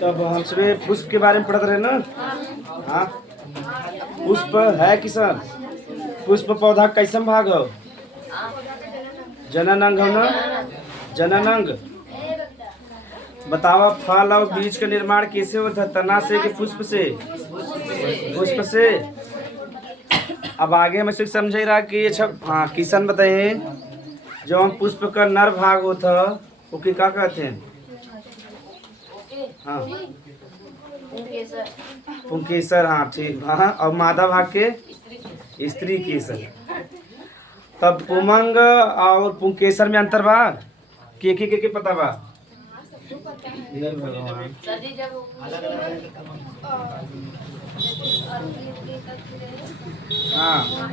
तब हम सुबह पुष्प के बारे में पढ़ते रहे ना। हाँ, पुष्प है किसन, पुष्प पौधा कैसन भाग हो? जनन अंग हो ना, जनन अंग। बतावा फल और बीज का निर्माण कैसे होता है, तना से कि पुष्प से? पुष्प से। अब आगे हम इसे समझ रहा कि अच्छा हाँ किशन बताइए, जो हम पुष्प का नर भाग होता वो की क्या कहते हैं? हाँ पुंकेसर, हाँ ठीक। हाँ और मादा भाग के स्त्री केसर। तब पुमंग और पुंकेसर में अंतर बा? के पता बा? हे भगवान। हाँ,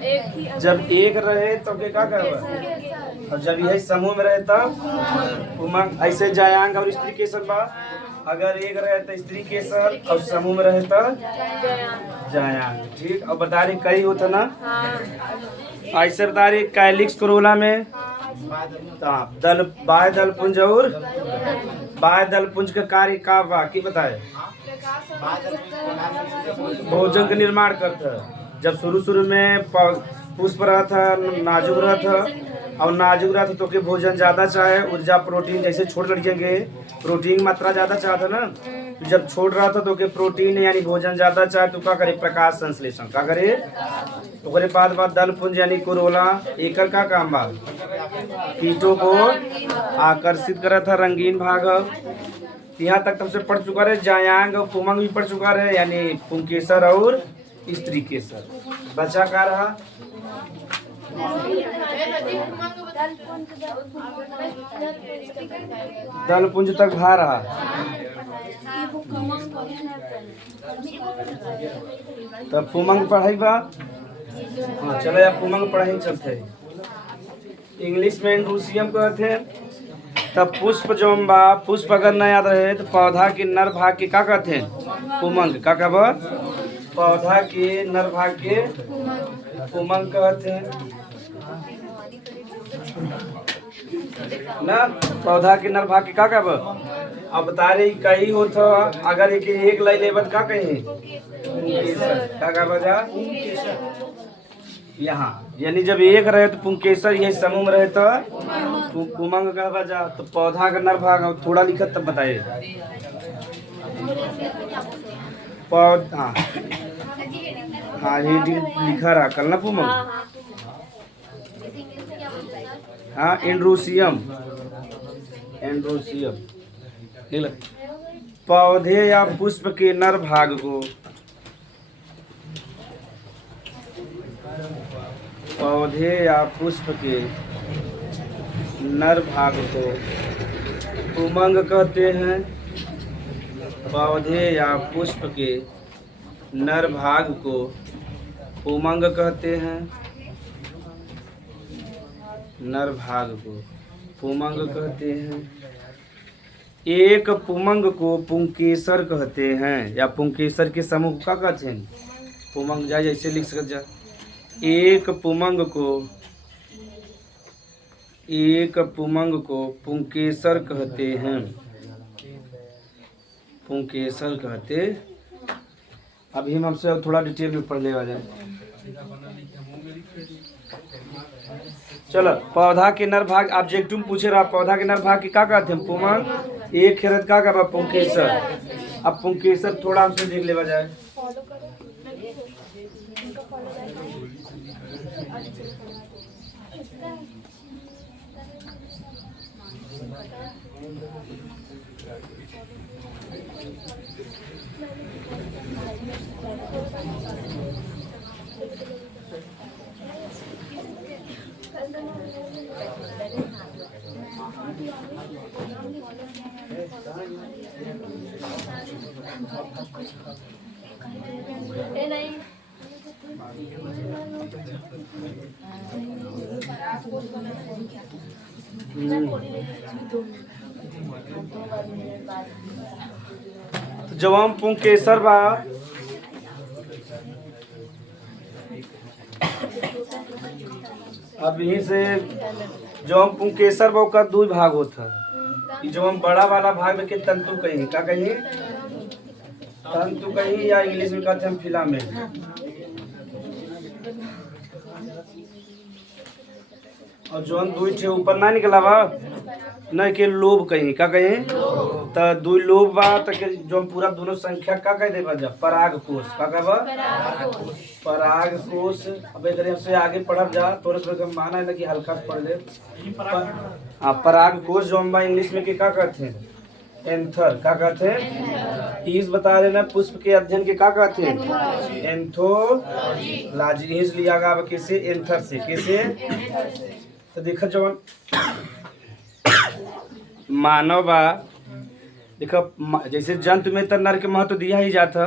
जब एक रहे तो के क्या करबा, और जब यह समूह में रहे तब उमंग। ऐसे जायांग और स्त्री केसर बा, अगर एक रहे तो स्त्री केसर और समूह में रहे तो जायांग। ठीक। और बता रही कई होता ना, ऐसे बता रही कैलिक्स कोरोला में दल बाह्य दल पुंज और बाह्य दल पुंज का कार्य का बा की बताए? भोजन का निर्माण करता है। जब शुरू में पुष्प रहा था, नाजुक रहा था, और नाजुक रहा था तो के भोजन ज़्यादा चाहे, ऊर्जा प्रोटीन, जैसे छोटे लड़कियों के प्रोटीन की मात्रा ज़्यादा चाहता ना, तो जब छोड़ रहा था तो के प्रोटीन यानी भोजन ज़्यादा चाहे तो क्या करे? प्रकाश संश्लेषण का करे। तो करे बाद दल पुंज यानी कोरोला एकर का काम बा? कीटों को आकर्षित करा था, रंगीन भाग। यहाँ तक तुमसे पढ़ चुका रहे, जायांग और पुमंग भी पढ़ चुका रहे, यानी पुंकेसर और स्त्री केसर। बचा का रहा? दल पुंज तक भा रहा। तब पुमंग पढ़ाई बा। हाँ चलो यार पुमंग पढ़ाई चलते। इंग्लिश में एंड्रूसियम कहते हैं। तब पुष्प जो बा, पुष्प अगर न याद रहे तो पौधा के नर भाग के क्या कहते हैं? पुमंग। का कहब? पौधा के नर भाग के पुमंग कहते हैं ना। पौधा के नर भाग के का कहब? अब बता रही कई होता, अगर एक लाई लेबत का कहे? का कहब जा? यहाँ यानी जब एक रहे तो पुंकेसर, यही समूह में रहे तो पुमंग कहबा जा। तो पौधा का नर भाग थोड़ा लिखत तब बताइए। पौधा हाँ हेडिंग लिखा रहा कल ना पुमंग। हाँ एंड्रोसियम, एंड्रोसियम। पौधे या पुष्प के नर भाग को, पौधे या पुष्प के नर भाग को पुमंग कहते हैं। पौधे या पुष्प के नर भाग को पुमंग कहते हैं। नर भाग को पुमंग कहते हैं। एक पुमंग को पुंकेसर कहते हैं, या पुंकेसर के समूह को क्या कहते हैं? पुमंग। जा जैसे लिख सकते जा, एक पुमंग को पुंकेसर कहते हैं। पुंकेसर कहते। अभी हम आपसे थोड़ा डिटेल में पढ़ लेवा जाए। चलो पौधा के नर भाग ऑब्जेक्टिव पूछे रहा, पौधा के नर भाग की क्या कहते हैं? पुमंग। एक खेरत का कहबा? पुंकेसर। अब पुंकेसर थोड़ा हमसे देख लेवा जाए। जब हम पुंकेसर बा, अब यहीं से जो हम पुंकेसर बा का दो भाग होता है। जो हम बड़ा वाला भाग में के तंतु कहीं का कहीं तंतु कही या इंग्लिश में कहते हैं फिलामेंट। और जौन दुई ठे ऊपर ना निकला बा न के लोब कहीं का कहीं तो दुई लोब बा तो के जो पूरा दोनों संख्या का कह देबा जा पराग कोश का कहबा पराग कोश। अब अगर हमसे आगे पढ़ब जा थोड़ा सा माना है कि हल्का से पढ़ ले। हाँ पराग कोश जो हम बा इंग्लिश में के का कहते हैं एंथर का कहते हैं। इस बता रहे ना पुष्प के अध्ययन के का कहते हैं एंथोलॉजी। इस लिया गया कैसे एंथर से कैसे। तो देखो जवन मानव बा देखो जैसे जंतु में तो नर के महत्व दिया ही जाता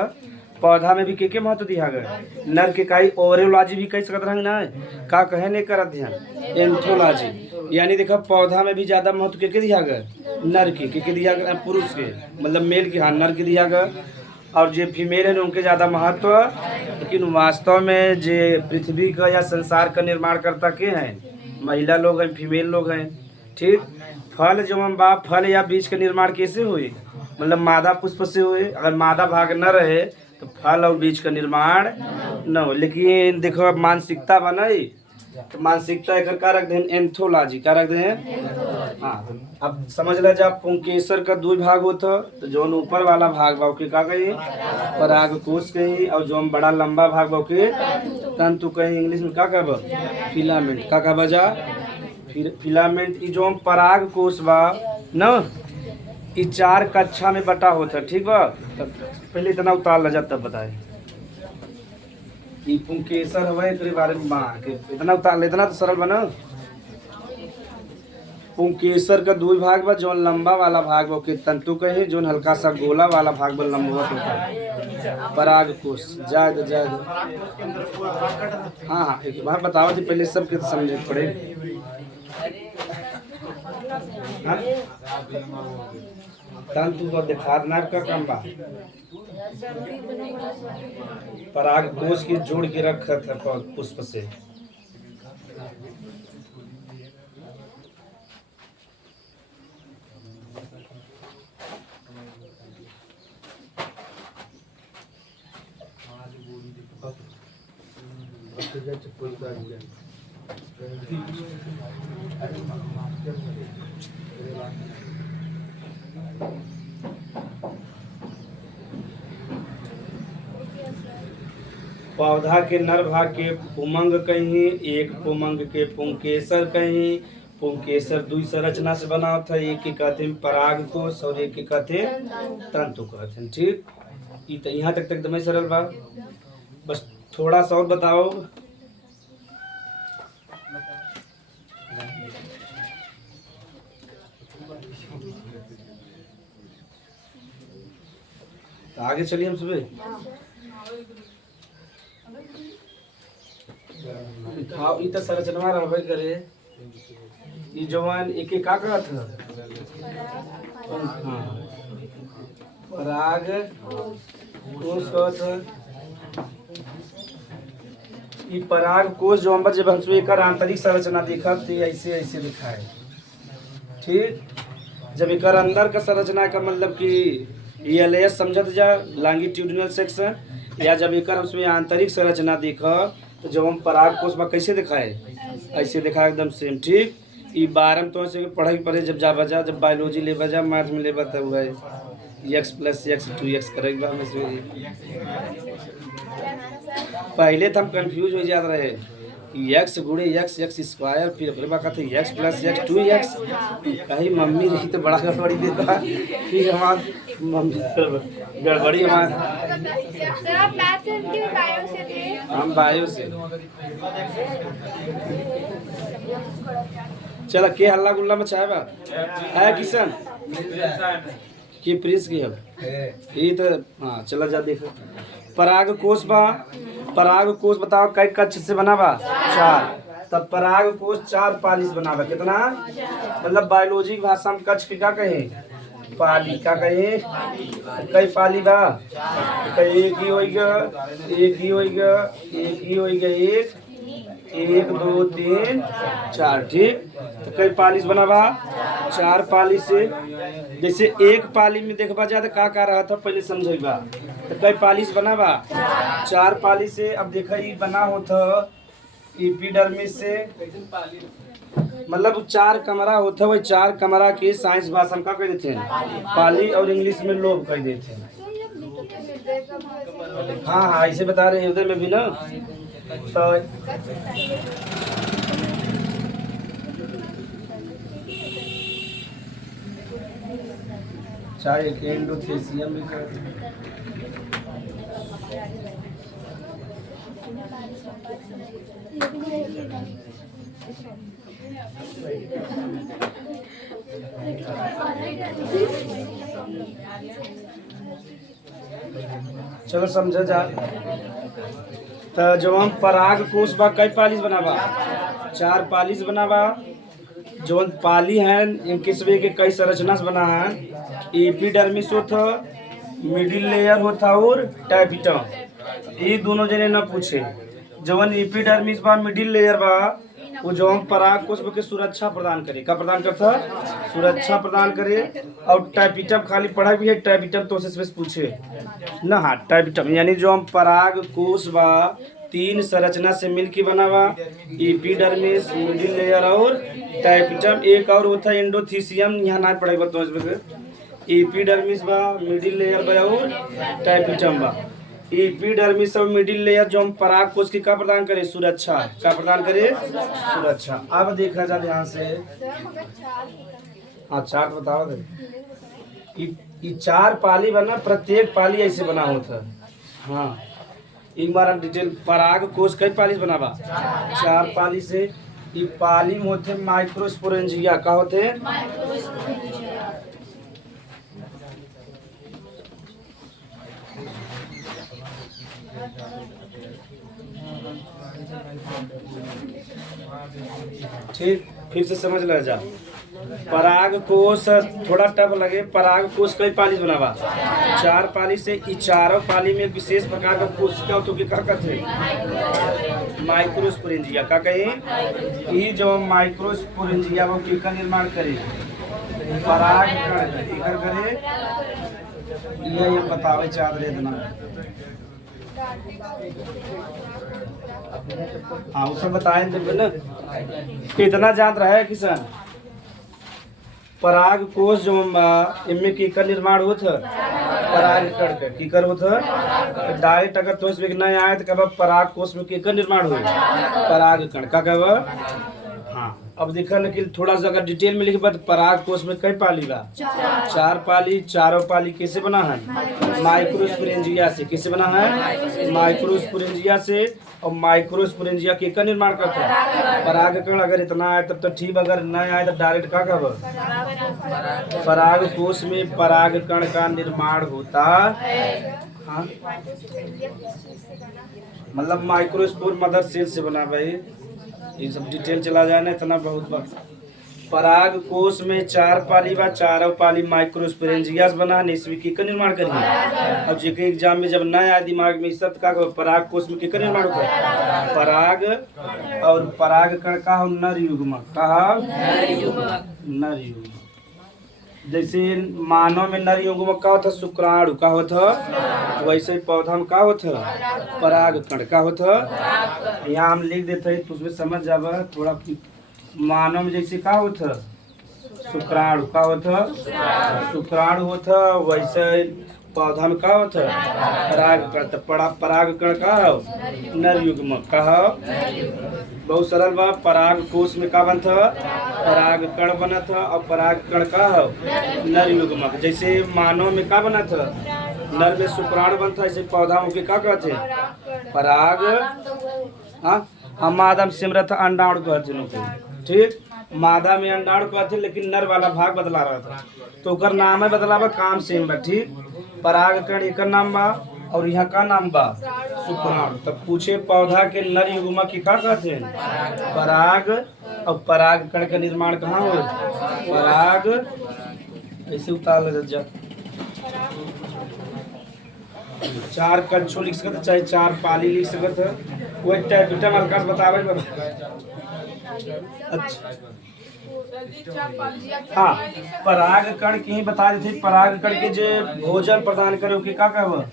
पौधा में भी के महत्व दिया गया नर के काई ओरियोलॉजी भी कह सकत रंग ना का कहे नहीं कर अध्ययन एंथोलॉजी। यानी देखो पौधा में भी ज्यादा महत्व के दिया गया नर के दिया गया पुरुष के मतलब मेल के। हाँ नर के दिया गया और जो फीमेल है उनके ज़्यादा महत्व। लेकिन वास्तव में जो पृथ्वी का या संसार का निर्माण करता के हैं महिला लोग हैं फीमेल लोग हैं। ठीक फल जो हम बा फल या बीज का निर्माण कैसे हुए मतलब मादा पुष्प से हुए। अगर मादा भाग न रहे तो फल और बीज का निर्माण न हो। लेकिन देखो अब मानसिकता बनाई तो मानसिकता एक का रख दें एंथोलॉजी का रख दें। हाँ अब समझ ला जा पुंकेसर का दो भाग होता तो जो ऊपर वाला भाग बा के का कही पराग कोश कही और जो बड़ा लंबा भाग बा के तंतु कही इंग्लिश में का कहबा फिलामेंट का कहबा जा फिलामेंट। जो पराग कोश बा न ई 4 कक्षा में बटा होता ठीक बा। पहले इतना उतार ला जा तब बताए पुंकेसर हवे के बारे में के इतना उतार इतना तो सरल बना। पुंकेसर का दो भाग बा जो लंबा वाला भाग बा के तंतु कहे जो हल्का सा गोला वाला भाग बा लंबा होता है पराग कोश जाए। हाँ एक बार बताओ जी पहले सबके तो समझे पड़े। तंतु को दिखा देना का काम बा पराग कोश के जोड़ के रखा था पुष्प से। पौधा के नर भाग के पुमंग कहीं एक पुमंग के पुंकेसर कहीं। पुंकेसर दुई संरचना से बना था एक के कहते हैं पराग कोश और एक के कहते हैं तंतु कहते हैं। ठीक ये तो यहाँ तक एकदम सरल बा। बस थोड़ा सा और बताओ तो आगे चलिए हम सुबह हाँ तो संरचना रहबे करे ये जवान एक का कहत है पराग कोश कहत है। ये पराग कोश जो हम जब हम एक आंतरिक संरचना देखा तो ऐसे ऐसे दिखा है। ठीक जब एक अंदर का संरचना का मतलब कि एलएस समझत जा लॉन्गिट्यूडिनल सेक्शन या जब एक उसमें आंतरिक संरचना देखा तो जब हम पराग कोश में कैसे दिखाए ऐसे दिखा एकदम सेम। ठीक ये 12 तो ऐसे पढ़ाई पढ़े जब जा बजा जब बायोलॉजी ले बजा मैथ में ले बता हुआ है x + x 2x करेगा हम इसमें। पहले तो हम कंफ्यूज हो जाते रहे x गुणे x x स्क्वायर फिर कहते x + x 2x कहीं मम्मी रही तो बड़ा गड़बड़ी देता फिर हमारे मम्मी गड़बड़ी हमारे हम बायो से। चला के हल्ला गुल्ला मचाए बा है किशन की प्रिंस की है ये तो। हाँ चला जा देखो पराग कोश बा। पराग कोश बताओ कई कक्ष से बना बा 4 तब पराग कोश 4 पाली बना बा कितना मतलब बायोलॉजी की भाषा में कक्ष के क्या कहे पाली का कहे कई पाली बा एक ही होइगा एक ही होइगा एक ही होइगा एक 1 2 3 4। ठीक तो कई पालिश बना बा चार पाली से जैसे एक पाली में देखबा जाए तो का रहा था पहले समझेगा तो कई पाली से बना बा चार पाली से। अब देखा ये बना होता एपिडर्मिस से मतलब चार कमरा होता है वही चार कमरा के साइंस भाषा में का कह देते हैं पाली और इंग्लिश में लोब कह देते हैं। हाँ हाँ ऐसे बता रहे हैं उधर में भी ना। तो चाहे एंडोथेसियम भी कर चलो समझा जा। तो जब हम पराग कोष बा कई पालिस बनावा चार पालिस बनावा। जो पाली है इनके सभी के कई संरचना से बना है। एपिडर्मिस होता मिडिल लेयर होता और टैपिटम ये दोनों जने न पूछे। जवन एपिडर्मिस बा मिडिल लेयर बा वो जो हम पराग कोष के सुरक्षा प्रदान करे का प्रदान करता सुरक्षा प्रदान करे। और टैपिटम खाली पढ़ा भी है टैपिटम तो से पूछे ना। हाँ टैपिटम यानी जो हम पराग कोष बा तीन संरचना से मिलके बना बा एपिडर्मिस मिडिल लेयर और टैपिटम। एक और होता है एंडोथीसियम यहाँ ना पढ़ेगा तो एपिडर्मिस बा मिडिल लेयर बा और टैपिटम बा। एपिडर्मिस और मिडिल लेयर जो हम पराग कोष की का प्रदान करे सुरक्षा का प्रदान करे सुरक्षा। अब देखा जाए यहाँ से हाँ चार्ट बताओ दे। ये चार पाली बना प्रत्येक पाली ऐसे बना होता है। हाँ एक बार डिटेल पराग कोष कई पाली से बनावा चार पाली से। ये पाली में होते माइक्रोस्पोरेंजिया का होते ठीक। फिर से समझ ल जा। पराग कोष थोड़ा टफ लगे। पराग कोष कई पाली से बनावा चार पाली से। ये चारों पाली में विशेष प्रकार का कोशिका तो क्या कहते हैं माइक्रोस्पोरेंजिया का कहे। ये जो माइक्रोस्पोरेंजिया वो का निर्माण करे पराग करे ये बतावे चाहते इतना। हाँ उसे बताएं जब ना कितना जान रहा है किसान। पराग कोष जो इनमें कीकर निर्माण होता पराग कण का कीकर होता डायरेक्ट अगर तो इसमें नहीं आए तो कब पराग कोष में कीकर निर्माण हो पराग कण का कब। हाँ अब देखा ना कि थोड़ा सा अगर डिटेल में लिखे तो पराग कोष में कई पाली बा चार पाली। चारों पाली कैसे बना है माइक्रोस्पोरेंजिया से। कैसे बना है माइक्रोस्पोरेंजिया से। और माइक्रोस्पोरेंजिया के का निर्माण करता है पराग कण। अगर इतना आए तब तो ठीक अगर नहीं आए तो डायरेक्ट का कब पराग कोष में पराग कण का निर्माण होता है। हाँ मतलब माइक्रोस्पोर मदर सेल से बना भाई। ये सब डिटेल चला जाए ना इतना बहुत बार। पराग कोष में चार पाली बा चारों पाली माइक्रोस्पोरेंजिया से बना है। इसमें की का निर्माण करिए। अब जेके एग्जाम में जब न आया दिमाग में इस सब का पराग कोष में की का निर्माण होता है पराग। और पराग कण का हो नर युग्मक कहा नर युग्मक। जैसे मानव में नर युग्मक का होता शुक्राणु का होता वैसे पौधा में का होता पराग कण का होता। यहाँ हम लिख देते हैं तो उसमें समझ जावा थोड़ा। मानव में जैसे का होता शुक्राणु का होता शुक्राणु होता वैसे पौधा में का होता पराग कण। पराग कण का हो नर युग्मक का हो। बहुत सरल बा। पराग कोष में का बनता पराग कण बना था और पराग कण का हो नर युग्मक। जैसे मानव में का बना था नर में शुक्राणु बनता ऐसे पौधा में का कहते पराग। हाँ हम मादा में सिमरत अंडाणु कहते ठीक। मादा में अंडाणु कहते लेकिन नर वाला भाग बदला रहा था तो ओकर नाम है बदलावा काम सेम बा ठीक। पराग कण एक नाम बा और यहाँ का नाम बा शुक्राणु। तब पूछे पौधा के नर युग्मक की का कहते हैं पराग। और पराग कण का निर्माण कहाँ हो पराग। ऐसे उतार जा। चार कंछो लिख सकते चाहे चार पाली लिख सकते वही टैपिटम अलकास बतावे। अच्छा हाँ, पराग कण की ही बता देते। पराग कण के जो भोजन प्रदान करे ओके का कहब?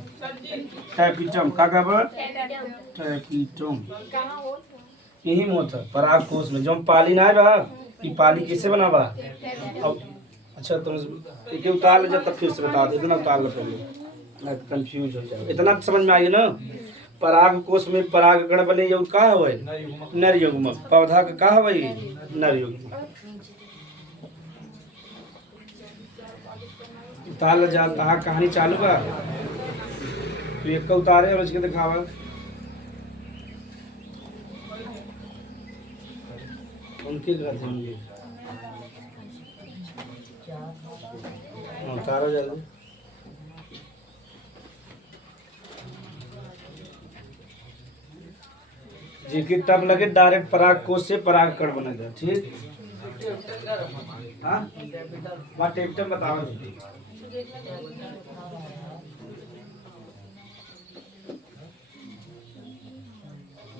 टैपिटम। का कहब? टैपिटम। यही मोत है पराग कोश में जो हम पाली ना है बा, ये पाली कैसे बना बा? अब अच्छा तुम एक उतार ले, जब तक फिर से बता दे, इतना उतार लो पहले, कंफ्यूज हो जाए। इतना समझ में आई ना? पराग कोश में पराग कण बने, ये का है? नर युग्मक। पौधा का का है? नर युग्मक। उतार ले जा, तहां कहानी चालू बा, तो एक का उतारे और उसके दिखावा। उनके घर थे होंगे, उतारो जल्दी। जिनकी टब लगे डायरेक्ट पराग कोश से पराग कण बनेगा। ठीक, हाँ वहाँ टेप्टम बताओ।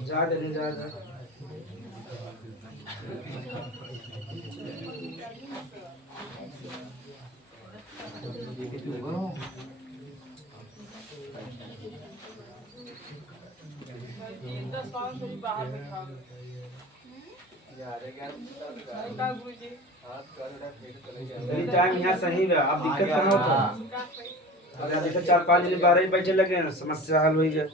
जा दे जा। टाइम यहाँ सही है, आप दिक्कत करना होता। अरे देखो 4-5 दिन 12 ही बैठे लगे ना, समस्या हल हुई है।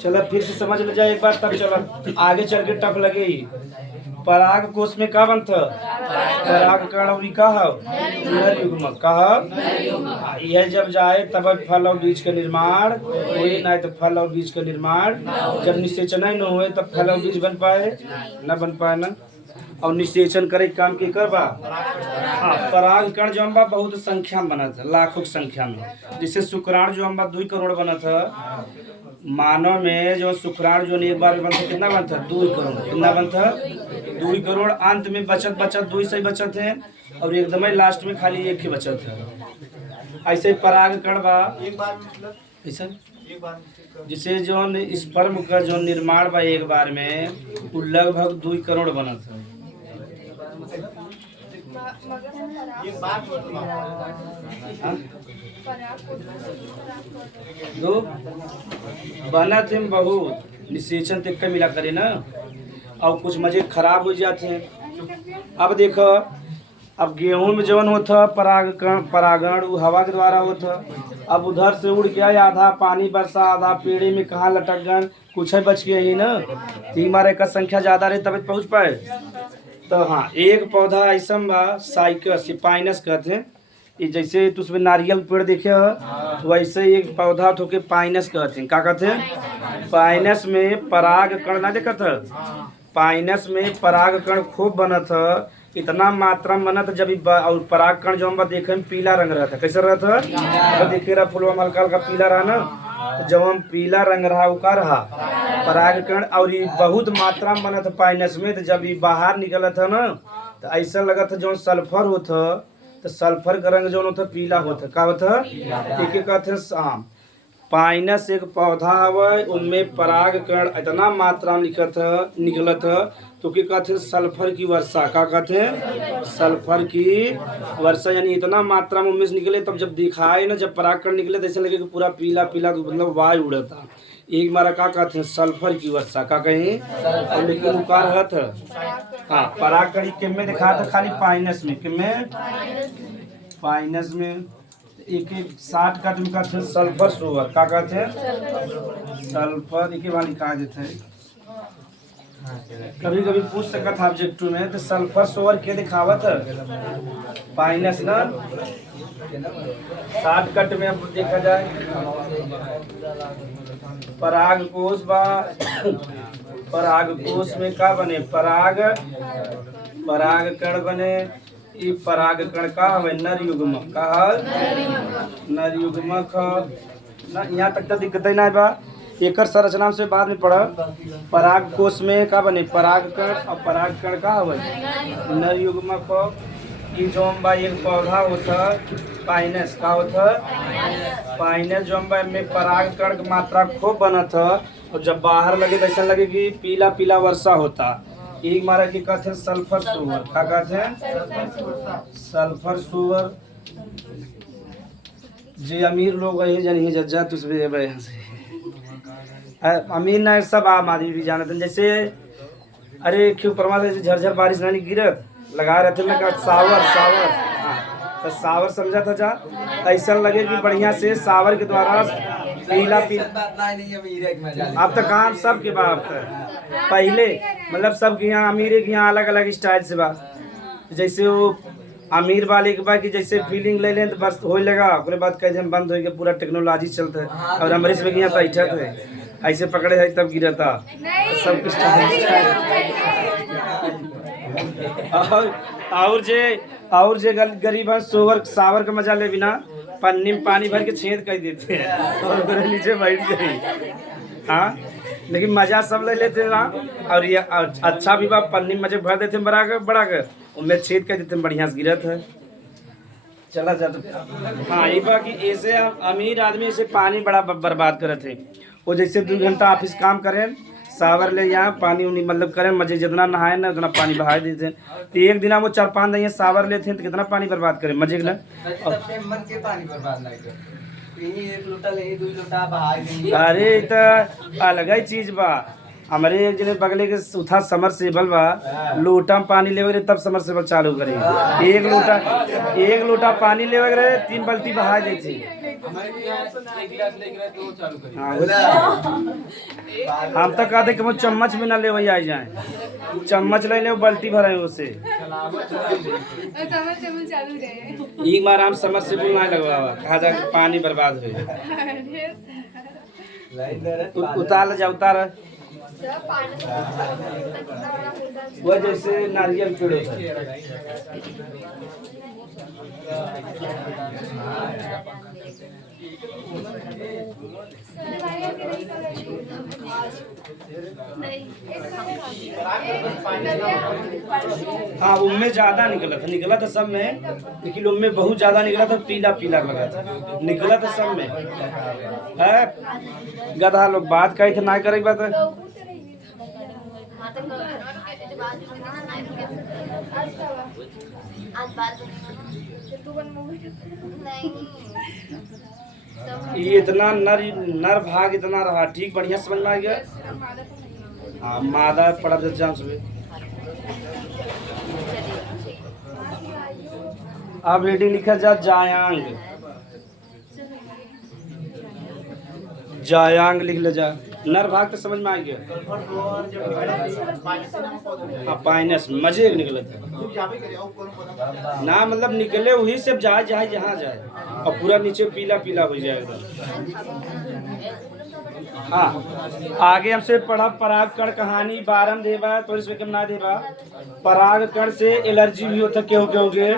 चलो फिर से समझ ले जाए एक बार, तब चलो आगे चल के टप लगे ही। पराग कोश में का बनत? पराग कण और का नर युग्मक। का यह जब जाए तब फल और बीज का निर्माण होए, ना तो फल और बीज का निर्माण जब निषेचन ही न होए तब फल और बीज बन पाए न बन पाए ना। और निषेचन करे काम के करबा। हाँ, पराग कण जो अम्बा बहुत संख्या में बना था, लाखों की संख्या में। जिससे शुक्राणु जो अम्बा 2 करोड़ बना था। मानव में जो शुक्राणु जो एक बार में बनता कितना बनता? 2 करोड़। कितना बनता? 2 करोड़। अंत में बचत 2 से ही बचत है, और एकदम ही लास्ट में खाली 1 ही बचत है। ऐसे पराग कण बा ऐसा, जिसे जो स्पर्म का जो निर्माण बा एक बार में वो लगभग 2 करोड़ बना था। दो बना थे बहुत, निषेचन तक का मिला करे ना, और कुछ मजे खराब हो जाते हैं। अब देखो, अब गेहूं में जवन होता परागण वो हवा के द्वारा होता। अब उधर से उड़ के आया, आधा पानी बरसा, आधा पेड़े में कहाँ लटक गए, कुछ है बच गया ही ना। तीन बार एक संख्या ज्यादा रही तब पहुंच पाए। तो हाँ, एक पौधा ऐसा बा साइकस पाइनस कहते हैं। ये जैसे तो उसमें नारियल पेड़ देखे हो, वैसे एक पौधा तो के पाइनस कहते हैं। क्या कहते हैं? पाइनस में पराग कण ना देखा था। पाइनस में पराग कण खूब बना था, इतना मात्रा में बना था। जब और पराग कण जो हम देखे में पीला रंग रहा था। कैसा रहा था? तो देखे रहा फुलवा में हल्का हल्का पीला रहा ना, तो जब हम पीला रंग रहा वो का रहा पराग कण। और ये बहुत मात्रा में बना था पाइनस में। तो जब ये बाहर निकला था ना, तो ऐसा लगा था जो सल्फर होता, तो सल्फर का रंग जो होता पीला होता। क्या होता? एक कहते हैं पाइनस एक पौधा है, उनमें पराग कण इतना मात्रा में निकलत तो क्या कहते हैं? सल्फर की वर्षा। क्या कहते हैं? सल्फर की वर्षा। यानी इतना मात्रा में उनमें से निकले, तब जब दिखाए ना, जब पराग कण निकले तो ऐसा लगे कि पूरा पीला पीला, तो मतलब वायु उड़ता एक मारा। क्या कहते हैं? सल्फर की वर्षा। क्या कहें? और लेकिन उकार हत। हाँ, पराग कण किम में दिखाया था? खाली पाइनस में। किम में? पाइनस में। एक 60 का तुम कहते हैं सल्फर सोवर। क्या कहते हैं? सल्फर। एक बार लिखा देते हैं, कभी कभी पूछ सकता था ऑब्जेक्ट में। तो सल्फर सोवर के दिखावत पाइनस ना 60 कट में। अब देखा जाए पराग कोश बा, पराग कोश में क्या बने? पराग परागकण बने ई परागकण का हवे नर युग्मक का नर युग्मक ना यहाँ तक तो दिक्कत ही ना बा। एकर संरचना से बाद में पढ़। पराग कोश में का बने परागकण और परागकण का हवे नर युग्मक। ई जोन बा एक पौधा होता पाइनस का होता पाइनस जोन बा में परागकण की मात्रा खूब बनत है और जब बाहर लगे तो ऐसा लगे कि पीला पीला वर्षा होता। एक मारा की कहते हैं सल्फर सुअर क्या कहते हैं सल्फर सुअर। जे अमीर लोग वही जन जज्जा तुझ यहाँ से अमीर ना सब आम आदमी भी जानते हैं। जैसे अरे क्यों परमा से झरझर बारिश नहीं गिरत लगा रहे थे मैं कहा सावर सावर। हाँ तो सावर समझा था जा ऐसा लगे कि बढ़िया से सावर के द्वारा पीला पीला। अब तो काम सब के बाप पहले मतलब सब के यहाँ अमीर के यहाँ अलग अलग स्टाइल से बा। जैसे वो अमीर वाले के बाद कि जैसे फीलिंग ले लें तो बस हो लगा उसके बाद कह दिन बंद हो गया पूरा टेक्नोलॉजी चलता है। और अमरीश में यहाँ बैठा थे ऐसे पकड़े है तब गिरा था सब कुछ। और जे गरीब है सोवर सावर का मजा ले बिना पन्नी में पानी भर के छेद कर देते हैं और नीचे बैठ गई। हाँ लेकिन मजा सब ले लेते हैं ना। और ये अच्छा भी बा पन्नी में मजे भर देते हैं बड़ा कर उनमें छेद कर देते हैं बढ़िया से गिरत है चला जाता। हाँ ये बा कि ऐसे अमीर आदमी ऐसे पानी बड़ा बर्बाद करते थे। वो जैसे 2 घंटा ऑफिस काम करें सावर ले यहाँ पानी उनी मतलब करें मजे जितना नहाए ना उतना पानी बहा देते हैं। तो एक दिन वो 4-5 दिन सावर लेते हैं तो कितना पानी बर्बाद करें मजे ना। अरे तो अलग ही चीज बा। हमारे एक जने बगले के उठा समरसेबल बा लोटा में पानी लेवे तब समरसेबल चालू करे। एक लोटा पानी लेवे रहे 3 बाल्टी बहा देते। हम तक कहते कि चम्मच में ना ले आ जाए चम्मच ले ले बाल्टी भरा उसे। एक बार हम समरसेबल ना लगवा कहा जा पानी बर्बाद हो उतार जा उतार वो जैसे नारियल पेड़ हाँ उनमें ज्यादा निकला था सब में लेकिन उनमें बहुत ज्यादा निकला था पीला पीला लगा था निकला था सब में है। गधा लोग बात कही थे ना करे बात ये इतना नर भाग इतना रहा ठीक बढ़िया समझ में आ गया। हाँ मादा पड़ा जान सुबह। अब रीडिंग लिखा जा जायांग जायांग लिख ले जा नर भाग तो समझ में आ गया। हाँ पाइनस मजे निकले थे ना मतलब निकले वही से जाए जहाँ जाए और पूरा नीचे पीला पीला हो जाएगा। हाँ आगे हमसे पढ़ा परागकण कहानी बारम देवा तो इसमें कम ना देवा। परागकण से एलर्जी भी होता क्यों क्योंकि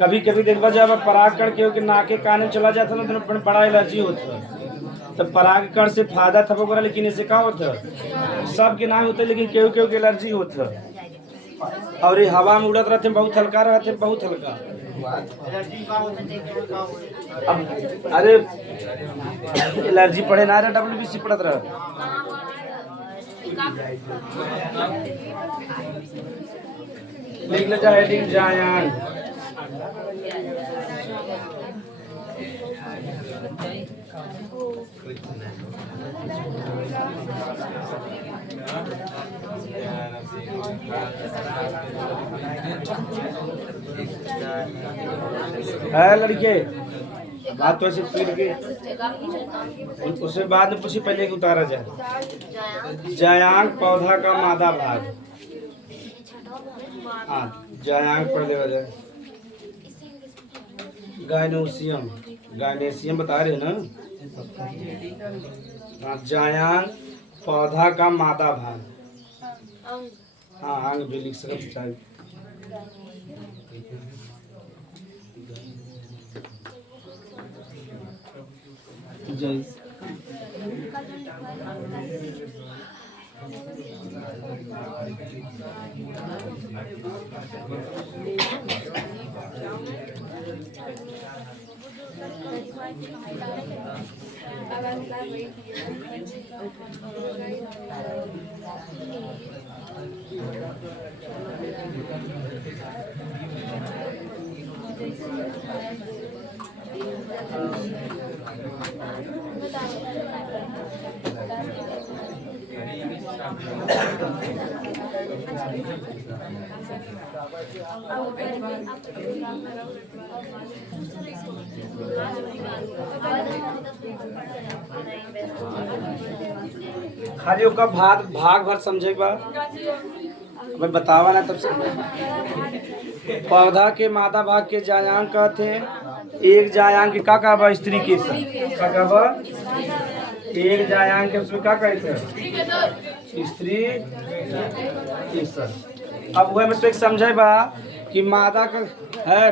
कभी कभी देखा जब परागकण क्योंकि नाके कान में चला जाता ना तो बड़ा एलर्जी होता है। तो परागकण से फायदा था वगैरह लेकिन ऐसे क्या होता सबके ना होते लेकिन क्यों की एलर्जी होता। और ये हवा में उड़त रहते बहुत हल्का रहते बहुत हल्का। अब अरे एलर्जी पढ़े ना रहे WBC पढ़त रहा। लिख ले जा हेडिंग जायान है लड़के बात तो ऐसे पीट के उससे बाद में पूछी पहले उतारा जाए। जायांग पौधा का मादा भाग। हाँ जायांग पढ़ देवा जाए। गायनेशियम बता रहे ना। हाँ जायांग पौधा का मादा भाग। हाँ अंग भी लिख सकते चाहिए। जैसे खाली ओका भाग भाग भर समझे बा मैं बतावा ना तब से। पौधा के मादा भाग के जायांग कहते एक जायांग के का बा स्त्री के का बा एक जायांग के उसमें का कहते स्त्री केसर। अब वह में समझे बा कि मादा का है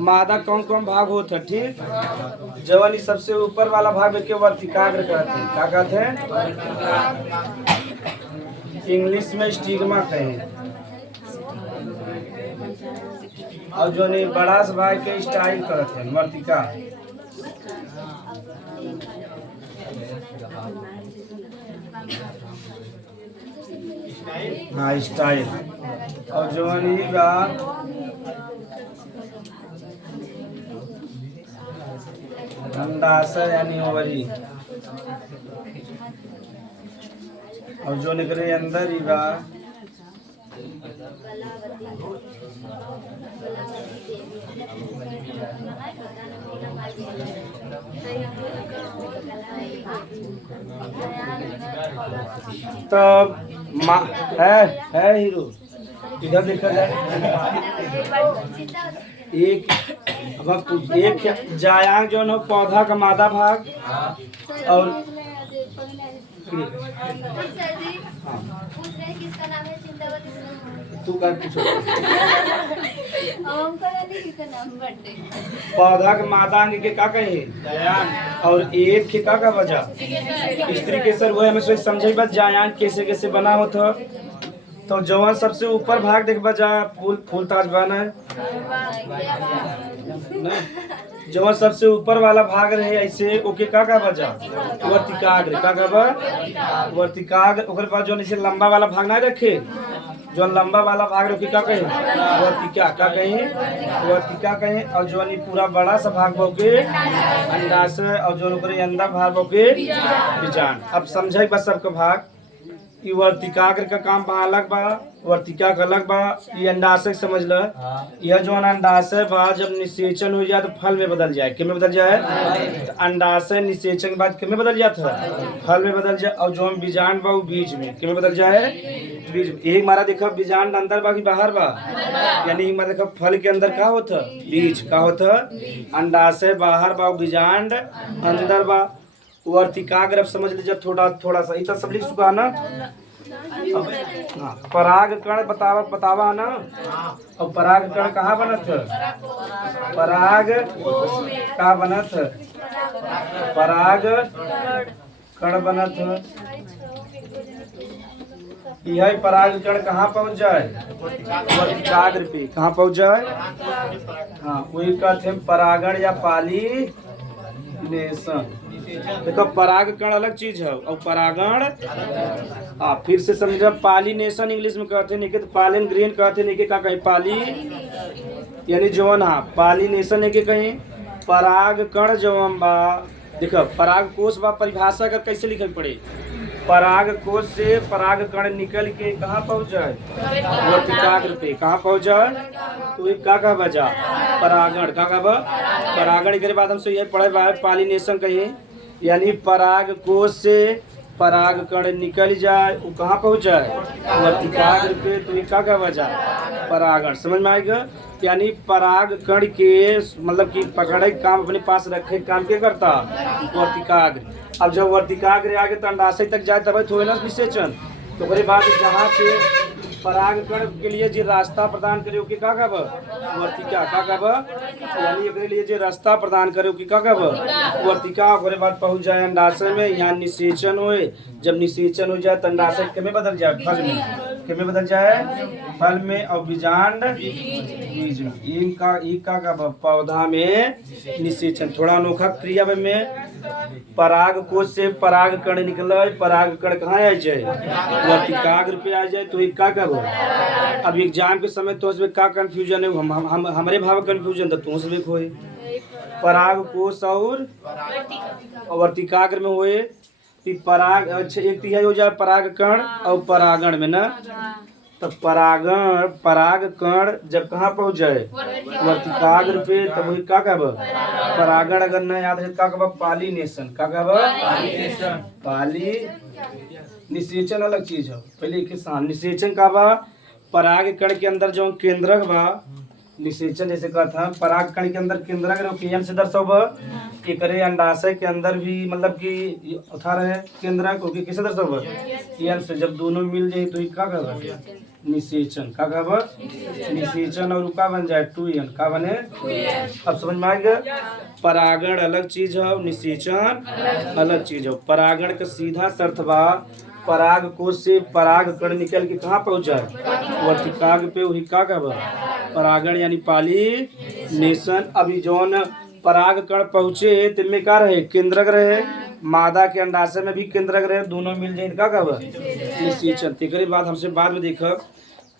मादा कौन कौन भाग होता है ठीक। जवन सबसे ऊपर वाला भाग के वर्तिकाग्र कहते हैं क्या कहते हैं इंग्लिश में स्टिग्मा कहें। और जो नहीं बड़ा से भाग के स्टाइल करते हैं वर्तिका। हाँ स्टाइल। और जो नहीं बा अंडाशय यानी ओवरी। और जो निकले अंदर ही बा तो है हीरो इधर देखा जाए। एक जायांग जो है पौधा का मादा भाग और तू कर पौधा के मादा अंग के का कहे और एक के का वजह स्त्री केसर वो हमें सोच समझे बस जायांग कैसे कैसे बना होता। तो जवान सबसे ऊपर भाग देख बजा फूल ताज बना है जवान सबसे ऊपर वाला भाग रहे ऐसे ओके का बजा वर्तिकाग्र का बा वर्तिकाग्र। ओकर बाद जो ऐसे लंबा वाला भाग ना रखे जो लंबा वाला भाग रखे का कहे वर्तिका का कहे वर्तिका कहे। और जो पूरा बड़ा सा भाग बोके अंडाशय और जो अंडा भाग बोके बीजांड। अब समझे बस सबका भाग ये वर्तिकाग्र का काम बा अलग बा वर्तिका का अलग बा। ये अंडाशय समझ ल यह जो अंडाशय बा जब निषेचन हो जाए तो फल में बदल जाए किस में बदल जाए तो अंडाशय निषेचन के बाद किस में बदल जाता है फल में बदल जाए। और जो हम बीजांड बा वो बीज में किस में बदल जाए बीज। एक मारा देखो बीजांड अंदर बा कि बाहर बा यानी एक मारा देखो फल के अंदर का होता बीज का होता अंडाशय बाहर बा बीजांड अंदर बा वर्तिकाग्र। अब समझ लीजिए थोड़ा थोड़ा सा इतना सब लिख चुका है ना। पराग कण बतावा ना। और पराग कण कहाँ बनत पराग कहाँ बनत पराग कण बनत यह पराग कण कहाँ पहुँच जाए वर्तिकाग्र पे कहाँ पहुँच जाए। हाँ वही कहते हैं परागण या पॉलिनेशन। देखो पराग कण अलग चीज है और परागण फिर से समझ पॉलिनेशन इंग्लिश में कहते हैं तो पॉलन ग्रेन कहते हैं का कहीं पाली यानी जवन हाँ पॉलिनेशन है कि कहीं पराग कण जवन बा। देखो पराग कोश बा परिभाषा कर कैसे लिखे पड़े पराग कोश से पराग कण निकल के कहाँ पहुँच जाए वर्तिकाग्र पे कहाँ पहुँच जाए तो ये का बजा परागण का बा परागण के बाद हमसे यह पढ़े बा पॉलिनेशन कहीं यानी पराग कोश से पराग कण निकल जाए वो कहाँ पहुँच जाए वर्तिकाग्र पे तो ये का बजा परागण। समझ में आएगा यानी पराग कण के मतलब कि पकड़े काम अपने पास रखे काम के करता वर्तिकाग्र। अब जब वर्तिकाग्र आगे तो अंडाशय तक जाए तब थोड़े ना निषेचन तो ओकरे बाद जहाँ से परागकण के लिए जो रास्ता प्रदान करे ओके का कहब वर्तिका का कहब यानी एकरे लिए जो रास्ता प्रदान करे ओके का कहब वर्तिका। ओकरे बाद पहुंच जाए अंडाशय में, यहाँ निषेचन होए, जब निषेचन हो जाए तो अंडाशय के में बदल जाए फल में, के में बदल जाए फल में, और बीजांड बीज में। इनका पौधा में निषेचन थोड़ा अनोखा क्रिया में पराग कोश से पराग कण निकले, पराग कण कहाँ आ जाए वर्तिकाग्र पे आ जाए। तो ये का करो अब एग्जाम के समय तो उसमें का कंफ्यूजन है, हम हमारे भाव कंफ्यूजन था तो उसमें खोए पराग कोश और वर्तिकाग्र में होए पराग। अच्छा एक तिहाई हो जाए पराग कण और परागण में ना, तो पराग कण जब कहाँ पहुंच जाए वर्तिकाग्र पे तब वही का कहब परागण। अगर न याद है का कहब पॉलिनेशन, का कहब पाली निषेचन अलग चीज है। पहले एक साथ निषेचन का बा पराग कण के अंदर जो केंद्रक बा निषेचन जैसे कहता है पराग कण के अंदर केंद्रक रोकेयन से दर्शाव एकरे अंडाशय के अंदर भी मतलब कि उठा रहे केंद्रक ओके किसे दर्शाव यन से जब दोनों मिल जाए तो का कहब निषेचन, का कहब निषेचन और का बन जाए टू एन, का बने अब समझ में आ गया। परागण अलग चीज है, निषेचन अलग चीज है। परागण का सीधा अर्थ बा पराग कोश से पराग कण निकल के कहाँ पहुंच जाए वर्तिकाग्र पे, वही का कहब परागण यानी पॉलिनेशन। अभी जौन पराग कण पहुंचे तिनमें का रहे केंद्रक रहे, मादा के अंडाशय में भी केंद्रक रहे, दोनों मिल जाए का कहब निषेचन। तेकरे बाद हमसे बाद में देखब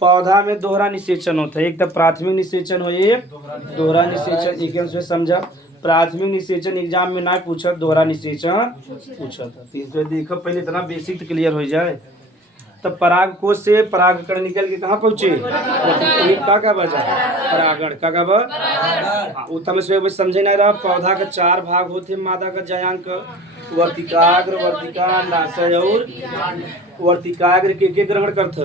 पौधा में दोहरा निषेचन होता है, एक तो प्राथमिक निषेचन हो एक दोहरा निषेचन। एक से समझा प्राथमिक निषेचन एग्जाम में ना पूछत दोहरा निषेचन पूछत, तो देखो पहले इतना बेसिक तो क्लियर हो जाए। तब पराग कोश से पराग कण निकल के कहाँ पहुंचे का कहब परागण, का कहब उत्तम से समझे ना रहा। पौधा का चार भाग होते मादा का जयांक वर्तिकाग्र, वर्तिका, अंडाशय और वर्तिकाग्र के ग्रहण करत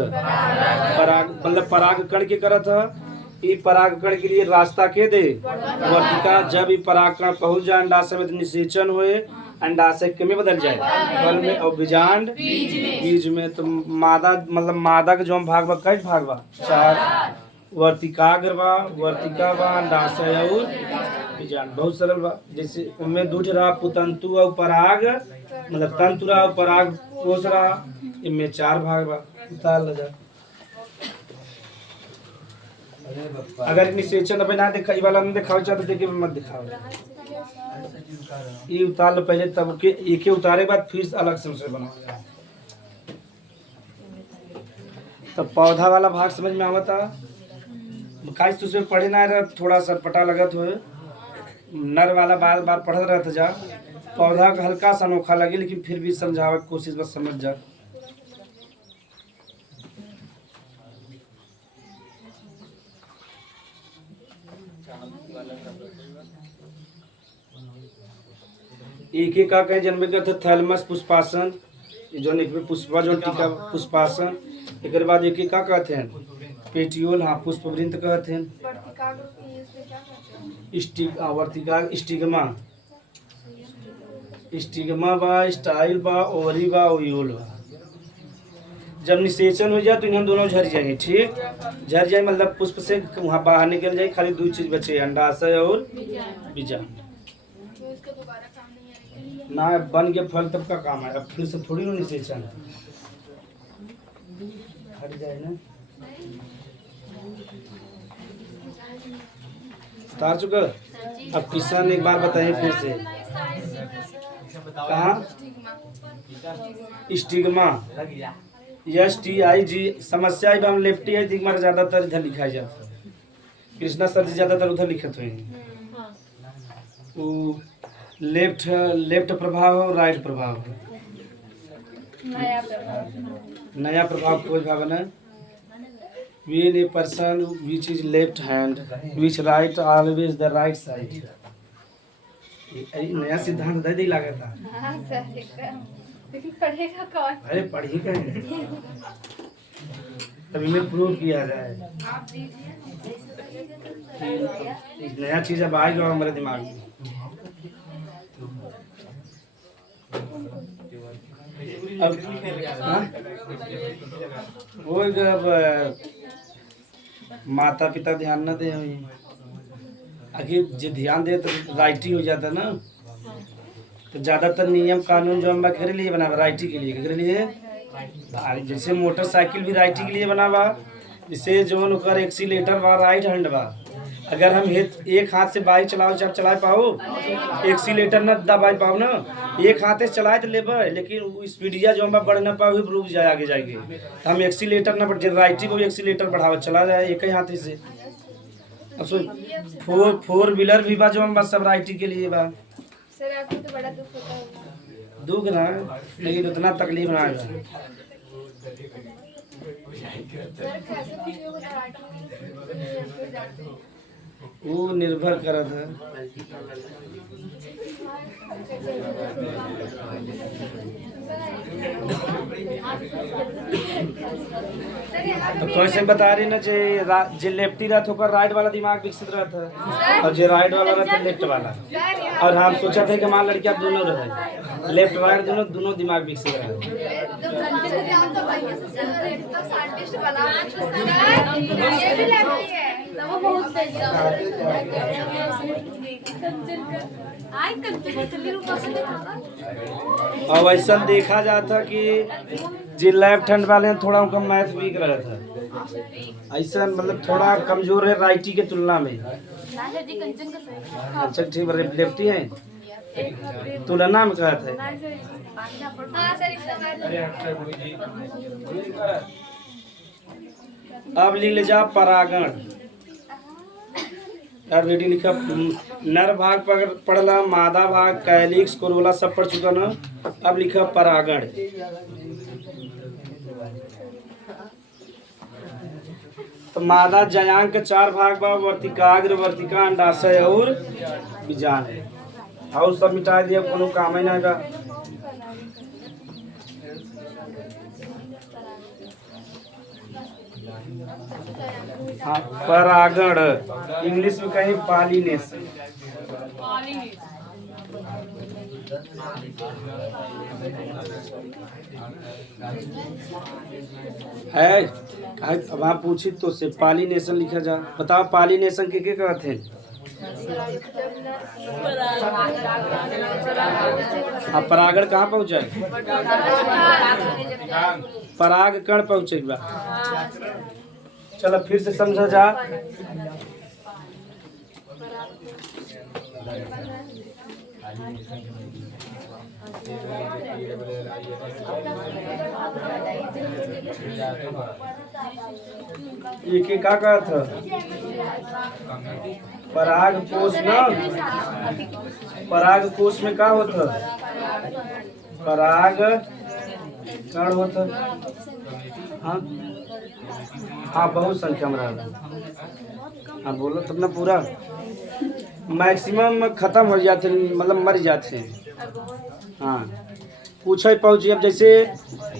पराग मतलब पराग कण के करत ई पराग कण के लिए रास्ता के दे वर्तिका। जब ई पराग कण पहुंच जाए अंडाशय में तो निषेचन होए, अंडाशय के में बदल जाए फल में और बीजांड बीज में। तो मादा मतलब मादा का जो भाग बा कई भाग बा चार वर्तिकाग्र बा, वर्तिका बा, अंडाशय और बीजांड। बहुत सरल बा। जैसे उनमें दूठ रहा पुतंतु और पराग मतलब तंतु रहा और पराग कोश रहा, इनमें चार भाग बा। उतार ल जा अगर निषेचन अबे ना देखा वाला ना दिखाओ चाहते देखे मत दिखाओ ये उतार लो पहले तब के एक ही उतारे के बाद फिर अलग से बनाओ। तब पौधा वाला भाग समझ में आवता काश तुझे पढ़े ना रहा थोड़ा सा पता लगत हो नर वाला बार बार पढ़त रहता जा। पौधा का हल्का सा अनोखा लगे लेकिन फिर भी समझावे की कोशिश बस समझ जा। एक एक का कहे जन्म का थैलमस पुष्पासन जो पुष्पा जो टीका पुष्पासन। एक बाद एक का कहते हैं पेटियोल, हाँ पुष्पवृंत कहते हैं वर्तिका स्टिग्मा, स्टिग्मा बा, स्टाइल बा, ओवरी बा, ओयूल बा। जब निषेचन हो जाए तो इन्हें दोनों झड़ जाएंगे। ठीक झड़ जाए मतलब पुष्प से वहाँ बाहर निकल जाए, खाली दो चीज बचे अंडाशय और बीजांड ना बन के फल तब का काम है। अब फिर से थोड़ी ना निषेचन हट जाए ना उतार चुका। अब किसान एक बार बताइए फिर से कहाँ स्टिग्मा STIG समस्या हम लेफ्टी है दिमाग ज्यादातर इधर लिखा जाता है। कृष्णा सर जी ज्यादातर उधर लिखते हैं वो लेफ्ट प्रभाव और राइट प्रभाव नया प्रभाव कोई भाव ना when a person which is left hand which right always the right side नया सिद्धांत दे लगा था। हाँ सर लेकिन पढ़ेगा कौन? अरे पढ़ी कहेंगे तभी में प्रूव किया जाए नया चीज अब आएगा हमारे दिमाग में। अब हाँ? वो अब माता पिता ध्यान न दे आखिर जो ध्यान दे तो राइटी हो जाता ना। तो ज़्यादातर नियम कानून जो हम केकरे लिए बना राइटी के लिए केकरे लिए जैसे मोटरसाइकिल भी राइटी के लिए बना हुआ। जैसे जो ओकर एक्सीलेटर बा राइट हैंड बा। अगर हम एक हाथ से बाइक चलाओ जब चला पाओ एक्सीलेटर न दबा पाओ ना एक हाथ से चलाए तो लेबे लेकिन स्पीडिया जो हम बढ़ ना पाओ रुक जाए आगे जाएंगे। तो हम एक्सीलेटर न बढ़ राइटी को एक्सीलेटर बढ़ावा चला जाए एक ही हाथ से। अब सो फोर व्हीलर भी बा जो हम बस सब राइटी के लिए बा। सर आपको तो बड़ा दुख होता होगा। दुख ना लेकिन उतना तकलीफ ना आएगा। सर कैसे कुछ लोग जाते हैं। वो निर्भर करत है। तो कैसे बता रही ना जे लेफ्टी रहता होकर राइट वाला दिमाग विकसित रहता है और जो राइट वाला रहता है लेफ्ट वाला। और हम सोचा थे कि हमारा लड़कियां दोनों रहे लेफ्ट राइट दोनों दिमाग विकसित रहे। और ऐसा देखा जाता कि जो लेफ्ट हैंड वाले हैं थोड़ा उनका मैथ वीक रहा था। ऐसा मतलब थोड़ा कमजोर है राइटी के तुलना में। अच्छा ठीक है लेफ्टी है तुलना में कहा था। अब लिख ले जा परागण। ऑलरेडी लिखा नर भाग पढ़ला मादा भाग कैलिक्स कोरोला सब पढ़ चुका ना। अब लिखा परागण। तो मादा जयांक के 4 भाग बा वर्तिकाग्र वर्तिका अंडाशय और बीजांड है। और सब मिटा दिया कोनो काम ही ना का। हाँ परागण इंग्लिश में कहीं पॉलिनेशन। है अब आप पूछी तो से पॉलिनेशन लिखा जा। बताओ पॉलिनेशन के कहते हैं। अब परागण कहाँ पहुँचा है। पराग कण पहुँचे बा। चलो फिर से समझा जा। ये क्या कहा था पराग कोश ना। पराग कोश में क्या होता पराग कण होता। हाँ हाँ बहुत संख्या में रहा। हाँ बोलो तब ना पूरा मैक्सिमम खत्म हो जाते मतलब मर जाते हैं। हाँ पूछे पहुँची। अब जैसे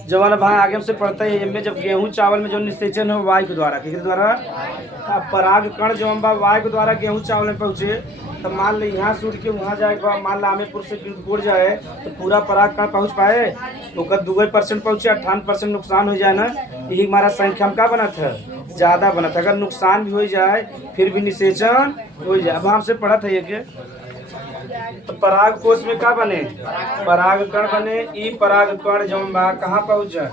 जवान भाई आगे से पढ़ता है इनमें जब गेहूं चावल में जो निषेचन हो वायु के द्वारा किसके द्वारा पराग कण जो हम वायु के द्वारा गेहूं चावल में पहुँचे तो मान ली यहाँ से उठ के वहाँ जाए मान ला आमेपुर से गिरपुर जाए तो पूरा पराग कण पहुँच पाए तो 2% पहुँचे 58% नुकसान हो जाए ना। यही हमारा संख्या का बना था ज़्यादा बना था। अगर नुकसान भी हो जाए फिर भी निषेचन हो जाए। अब हमसे पढ़ा था ये के तो पराग कोश में क्या बने पराग कण बने। ई पराग कण जो कहाँ पहुँचा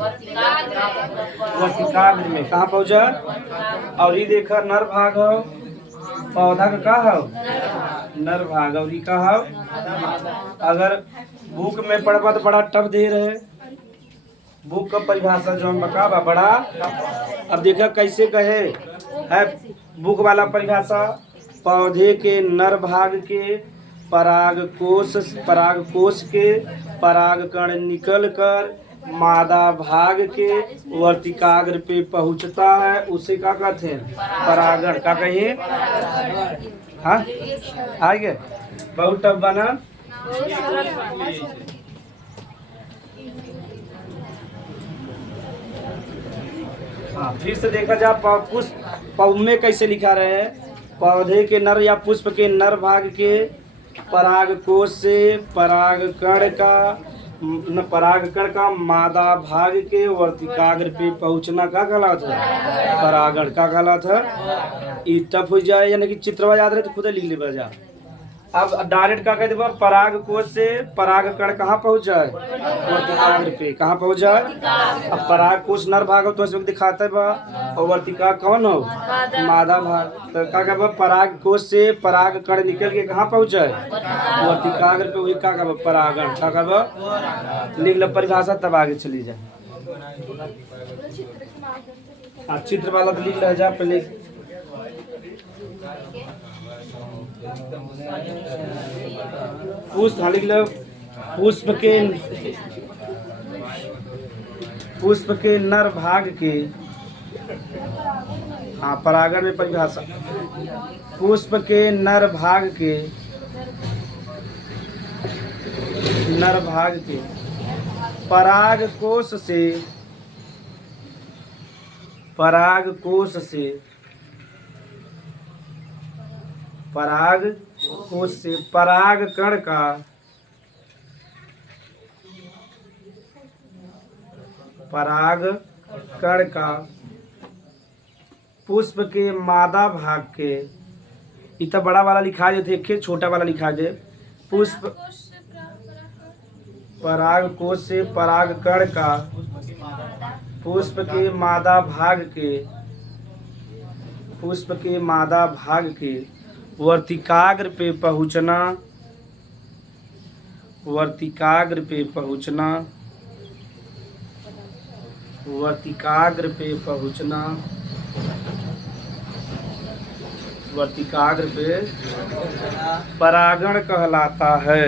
वर्तिकाग्र में कहाँ पहुँचा। और ये देखा नर भाग हो पौधा का कहा हो नर भाग और का हो। अगर बुक में पढ़वा तो बड़ा टफ दे रहे बुक का परिभाषा जो हम बका बड़ा। अब देखा कैसे कहे है बुक वाला परिभाषा पौधे के नर भाग के पराग कोश के पराग कण निकल कर मादा भाग के वर्तिकाग्र पे पहुंचता है उसे क्या कहते हैं परागण। क्या कहिए हाँ आगे बहुत टफ बना। हाँ फिर से देखा जा पुष्प में कैसे लिखा रहे हैं पौधे के नर या पुष्प के नर भाग के पराग कोश से पराग कण का न परागकण का मादा भाग के वर्तिकाग्र पे पहुंचना का कहला था, परागण का कहला था। ई टफ हो जाए यानी कि चित्रवा याद रहे तो खुद लिख ले जा। अब डायरेक्ट का कह देबा, पराग कोश से परागकण कहाँ पहुंच जाए, वर्तिकाग्र पे कहाँ पहुंच जाए। अब पराग कोश नर भाग हो तो इसमें दिखाता है बा, और वर्तिका कौन हो, मादा भाग। तो का कहबा, पराग कोश से परागकण निकल के कहाँ पहुंच जाए, वर्तिकाग्र पे। वही का कहबा, परागण का कहबा। लिख लो परिभाषा तब आगे चली जाए। चित्र के माध्यम से लिखा। चित्र वाला तो लिख ले जा पहले। पुष्प, हाँ लिख लो, पुष्प के नर भाग के, हाँ परागण में परिभाषा, पुष्प के नर भाग के पराग कोश से परागकण का पुष्प के मादा भाग के, इतना बड़ा वाला लिखा दे थे, छोटा वाला लिखा दे। पुष्प पराग कोश से परागकण का पुष्प के मादा भाग के वर्तिकाग्र पे पहुंचना, वर्तिकाग्र पे परागण कहलाता है,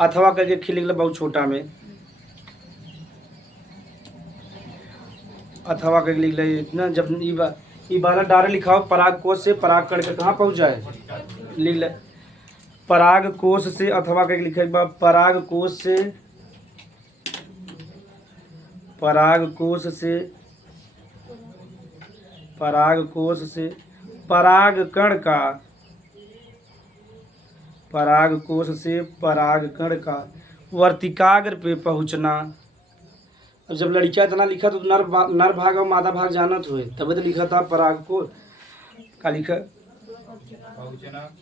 अथवा करके खिल बहुत छोटा में, अथवा करके लिख ले इतना। जब ई वाला डायरेक्ट लिखाओ, पराग कोश से परागकण के कहाँ पहुँच जाए, लिख ले पराग कोश से, अथवा करके लिखे पराग कोश से परागकण का वर्तिकाग्र पे पहुंचना। अब जब लड़कियां इतना लिखा तो नर भाग और मादा भाग जानत हुए, तभी तो लिखा था पराग को का लिखा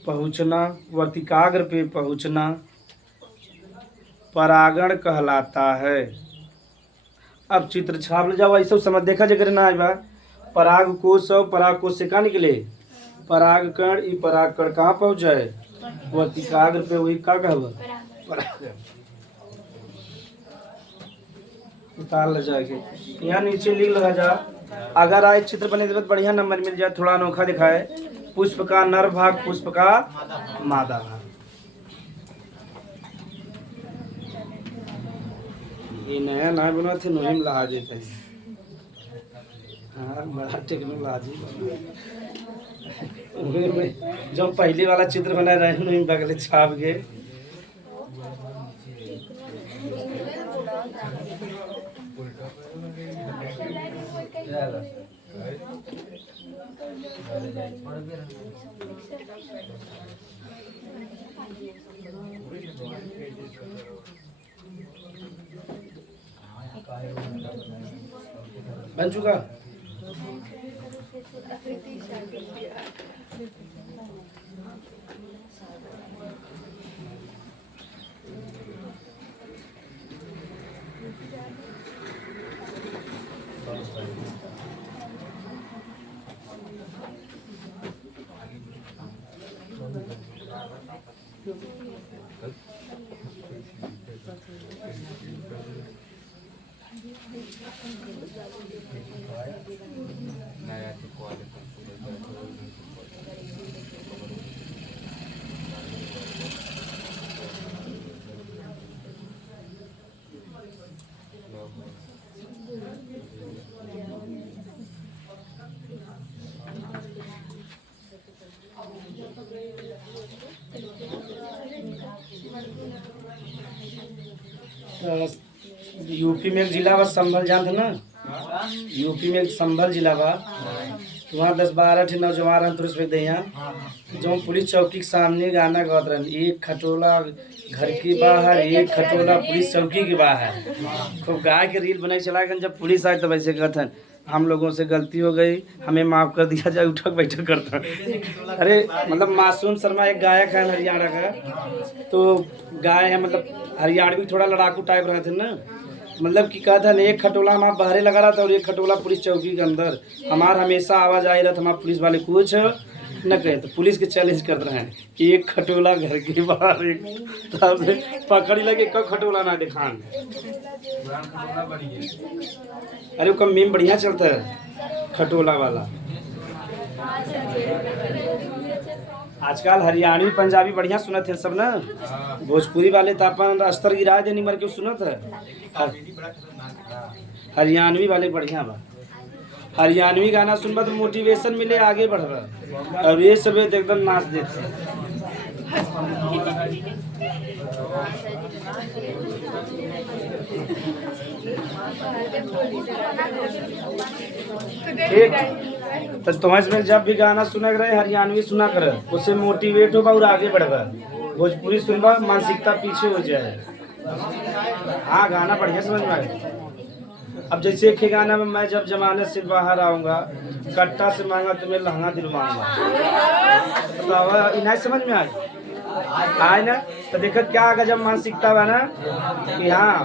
पहुंचना, वर्तिकाग्र पे पहुंचना परागण कहलाता है। अब चित्र छाप ले जाओ, ऐसा समझ देखा जगह ना आए। पराग कोश और पराग कोश से कहाँ निकले, परागकण, ई परागकण कहाँ पहुंच जाए, वर्तिकाग्र पे। वही का कहबा, परागण उतार ले जाएगी। यहाँ नीचे लिख लगा जा। अगर आए चित्र बने तो बढ़िया नंबर मिल जाए, थोड़ा अनोखा दिखाए। पुष्प का नर भाग, पुष्प का मादा भाग। ये नया ना बना थे, नोहिम लहा देते हैं। हाँ बड़ा टेक्नोलॉजी। जो पहले वाला चित्र बना रहे नोहिम बगले छाप के। बन चुका। यूपी में एक जिला बा संभल, जानते ना, यूपी में एक संभल जिला बा। वहाँ 10-12 ठे नौजवान हम तुरस पे दैया जो पुलिस चौकी के सामने गाना गात रहन, एक खटोला घर के बाहर, एक खटोला पुलिस चौकी के बाहर। खूब गा के रील बनाई चला गए। जब पुलिस आए तब ऐसे कहते हम लोगों से गलती हो गई, हमें माफ़ कर दिया जाए, उठक बैठक करता। अरे मतलब मासूम शर्मा एक गायक है हरियाणा का, तो गाय है मतलब हरियाणवी थोड़ा लड़ाकू टाइप रहे थे ना, मतलब कि कहा था एक खटोला हम बाहर लगा रहा था और एक खटोला पुलिस चौकी के अंदर। हमार हमेशा आवाज़ आई रहा था, हमारे पुलिस वाले कुछ न कहे तो पुलिस के चैलेंज कर रहे हैं कि एक खटोला घर के बाहर, एक तब से पकड़ी लगे कब खटोला ना दिखान। अरे उसका मीम बढ़िया चलता है खटोला वाला। आजकल हरियाणवी पंजाबी बढ़िया सुनत है सब ना, भोजपुरी वाले तो अपन अस्तर गिरा दे निमर के सुनत है, हरियाणवी वाले बढ़िया बा। हरियाणवी गाना सुनबा तो मोटिवेशन मिले, आगे बढ़बा, और ये सब एकदम नाच देते। ठीक, तो तुम्हें जब भी गाना सुना रहे हरियाणवी सुना कर, उससे मोटिवेट होगा और आगे बढ़ेगा। भोजपुरी सुनबा मानसिकता पीछे हो जाए। हाँ गाना बढ़िया समझ में आए। अब जैसे एक गाना में मैं जब जमाने से बाहर आऊँगा, कट्टा से मांगा तुम्हें लहंगा दिलवाऊंगा, तो इन्हें समझ में आए ना। तो देखो क्या गजब मानसिकता बा ना कि हाँ,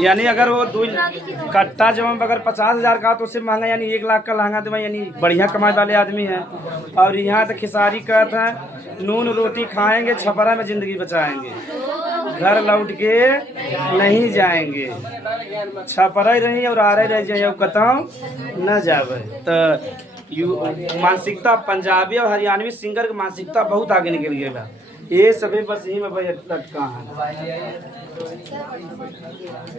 यानी अगर वो दो कट्टा जब अगर 50,000 का तो उससे महंगा यानी 1 लाख का लहंगा देवा, यानी बढ़िया कमाई वाले आदमी हैं। और यहाँ तो खिसारी कहते हैं नून रोटी खाएंगे, छपरा में ज़िंदगी बचाएंगे, घर लौट के नहीं जाएंगे, छपरा ही रही और आ रहे जाए कतौ न जावे। तो मानसिकता पंजाबी और हरियाणवी सिंगर की मानसिकता बहुत आगे निकल गया। ये सभी बस यही में भाई लटका है।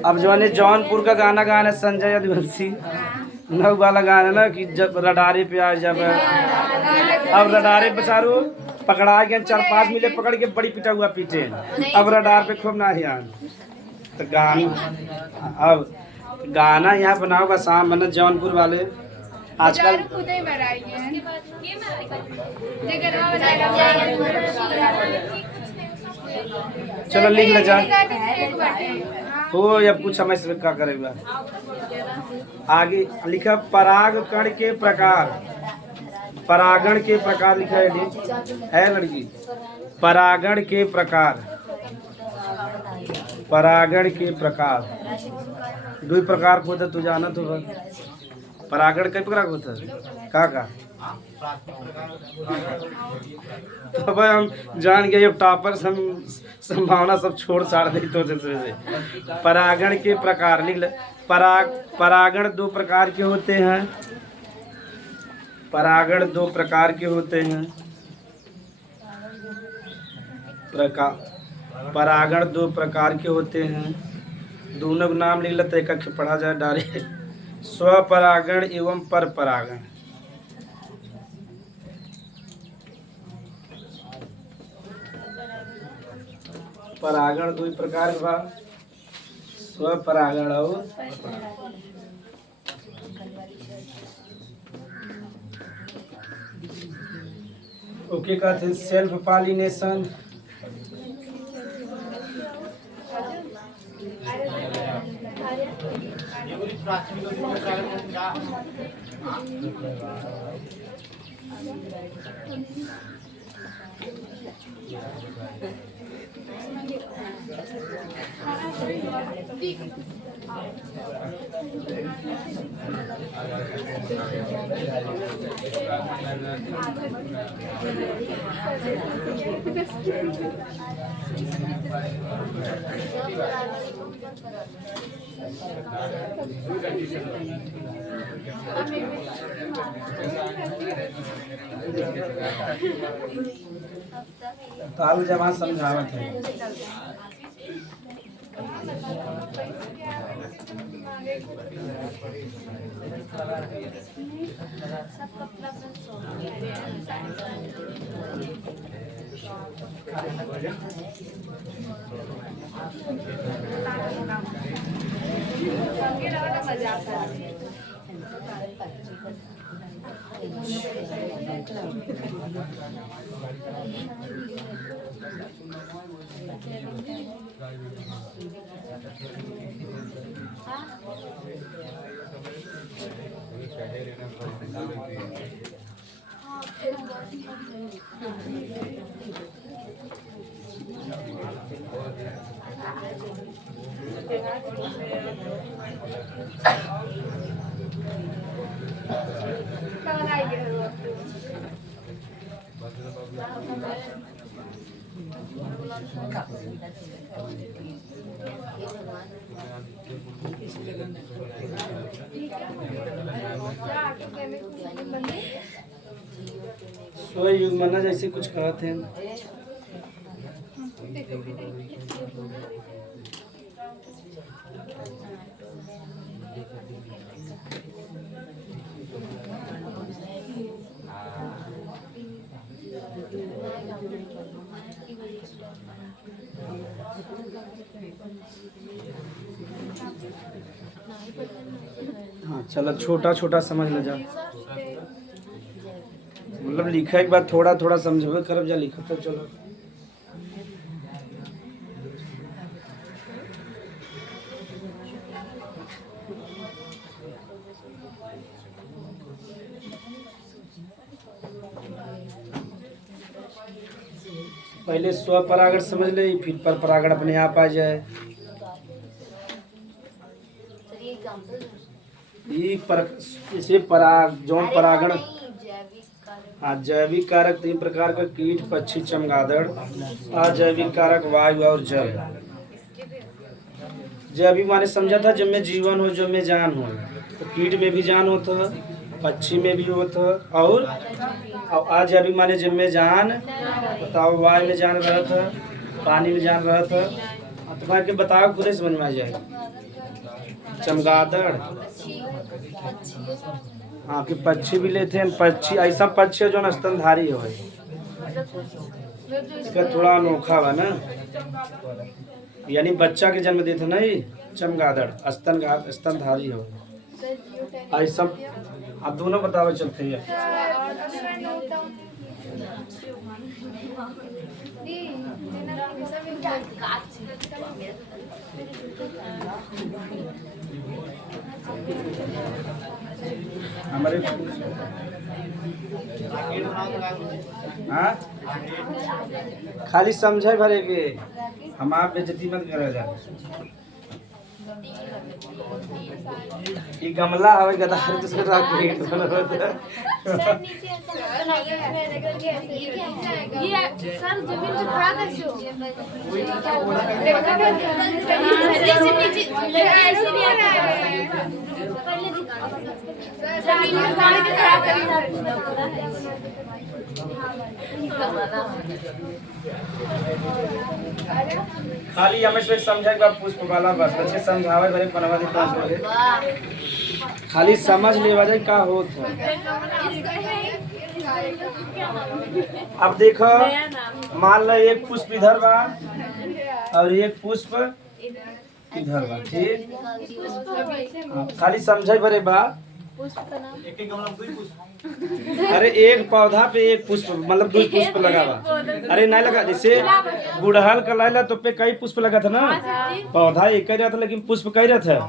अब जो है जौनपुर का गाना गाना संजय आदिवासी नौ वाला गाना ना कि जब रडारे पे आ जब, अब रडारे बेचारो पकड़ा गया 4-5 मिले पकड़ के बड़ी पिटा हुआ पीटे, अब रडार पे खूब ना ध्यान। तो गाना अब गाना यहाँ बनाओगा शाम मतलब जौनपुर वाले आजकल चलो लिख ले जा हो या कुछ समझ से क्या करेगा। आगे लिखा पराग कण के प्रकार, परागण के प्रकार लिखा है लड़की, परागण के प्रकार, परागण के प्रकार 2 प्रकार को होता तू जाना तो परागण कई प्रकार होता है का तो भाई हम जान गए टॉपर संभावना सब छोड़ छाड़ दी तो जैसे परागण के प्रकार लिख ले। परागण 2 प्रकार के होते हैं, परागण 2 प्रकार के होते हैं, परागण 2 प्रकार के होते हैं। दोनों का नाम लिख लेते एक पढ़ा जाए डायरेक्ट, स्वपरागण एवं पर परागण। परागण 2 प्रकार का, स्वपरागण और ओके कहते हैं सेल्फ पॉलिनेशन, तालू जमा समझावत है। कहाँ आई है वो अब क्या आगे कहने को नहीं बंदे सोए युग मना जैसे कुछ कहते हैं। हाँ चलो छोटा छोटा समझ ले जा, मतलब लिखे के बाद थोड़ा थोड़ा समझबे करब जा, लिखत तो चलो। पहले स्व परागण समझ ले, फिर पर परागण अपने आप आ जाए। ये पर इसे पराग जौन परागण, हाँ जैविक कारक 3 प्रकार का कीट, पक्षी, चमगादड़। अजैविक कारक वायु और जल। जैविक माने समझा था जब में जीवन हो, जब में जान हो। तो कीट में भी जान होता, पक्षी में भी होता, और अजैविक माने जब में जान, बताओ वायु में जान रहा था, पानी में जान रहा था। तुम्हारे के बताओ खुद ही समझ में आ जाएगा। चमगादड़, हाँ कि पक्षी भी लेते हैं। पक्षी ऐसा पक्षी है जो स्तनधारी हो, इसका थोड़ा अनोखा बा ना, यानी बच्चा के जन्म देते नहीं। चमगादड़ स्तनधारी हो ऐसा। आप दोनों बताओ चलते हैं। हमारे हाँ खाली समझे भरे के, हम आप बेइज्जती मत करे जा। ये गमला हवे गदा जिसके रात गेट बना होता है। ये सर जमीन पे खड़ा कैसे हो? खाली हमें से समझे के बाद पुष्प वाला बस अच्छे समझावे भरे पनवा देता है। खाली समझ ले वजह का होत है। अब देखो मान लो एक पुष्प इधर बा और एक पुष्प इधर बा, ठीक। खाली समझे भरे बा। अरे एक पौधा पे एक पुष्प, मतलब 2 पुष्प लगा बा। अरे नहीं लगा, जैसे गुड़हल का लाइला तो पे कई पुष्प लगा था ना। पौधा एक ही रहता लेकिन पुष्प कई रहता है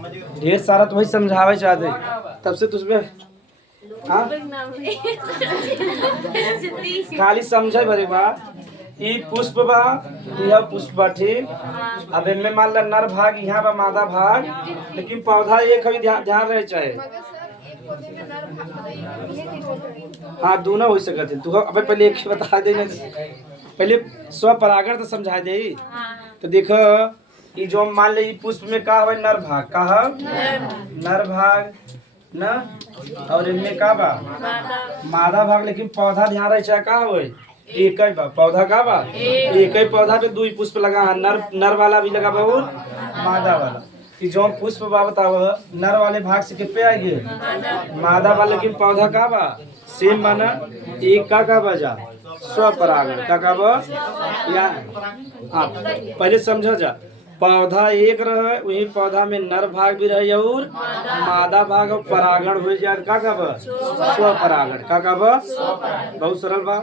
ढेर सारा। तो वही समझावे चाहते तब से तुझमें खाली समझे भरे बा। ई पुष्प बा, यह पुष्प बा, ठीक। अब इनमें मान ला नर भाग यहाँ बा, मादा भाग, लेकिन पौधा एक कभी ध्यान रहे चाहे। हाँ दोनों हो सकते हैं। तू अब पहले एक बता दे, पहले स्व परागण तो समझा दे। तो देखो ये जो मान ले पुष्प में का है नर भाग, का है नर भाग न, और इनमें का बा मादा भाग। लेकिन पौधा ध्यान रहे चाहे का हो एक ही बा, पौधा का बा एक ही पौधा पे 2 पुष्प लगा है। नर वाला भी लगा बा और मादा वाला। कि जो पुष्प बा बताओ नर वाले भाग से कितने आएंगे मादा वाले। लेकिन पौधा का बा सेम बना एक का बजा स्व परागण का बा या। हाँ पहले समझा जा। पौधा एक रहे वही पौधा में नर भाग भी रहे और मादा भाग और परागण हो जाए का कब स्वपरागण का कब बहुत सरल बा।